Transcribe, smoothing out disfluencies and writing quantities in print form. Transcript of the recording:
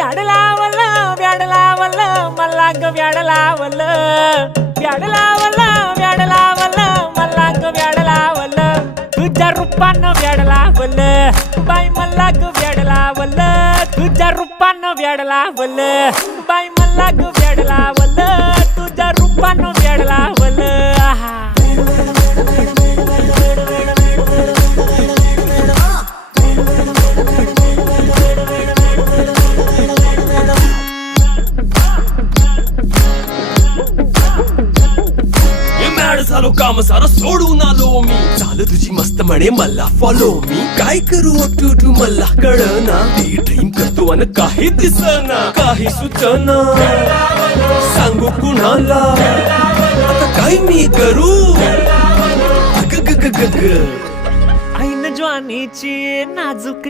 व्याड लावलं व्याड लावलं मला ग व्याड लावलं व्याड लावलं व्याड लावलं मला ग व्याड लावलं तुझ्या रूपानं व्याड लावलं बाई मला ग व्याड लावलं तुझ्या रूपानं व्याड लावलं बाई मला ग व्याड लावलं तुझ्या रूपानं व्याड लावलं आहा झालो काम सारा सोडून आलो मी झालं तुझी मस्त म्हणे मला फॉलो मी काय करू टू मला कळना ती ड्रीम करतो आणि काही दिसना काही सुचना सांगू कुणाला आता काय मी करू ऐन ज्वानीची नाजूक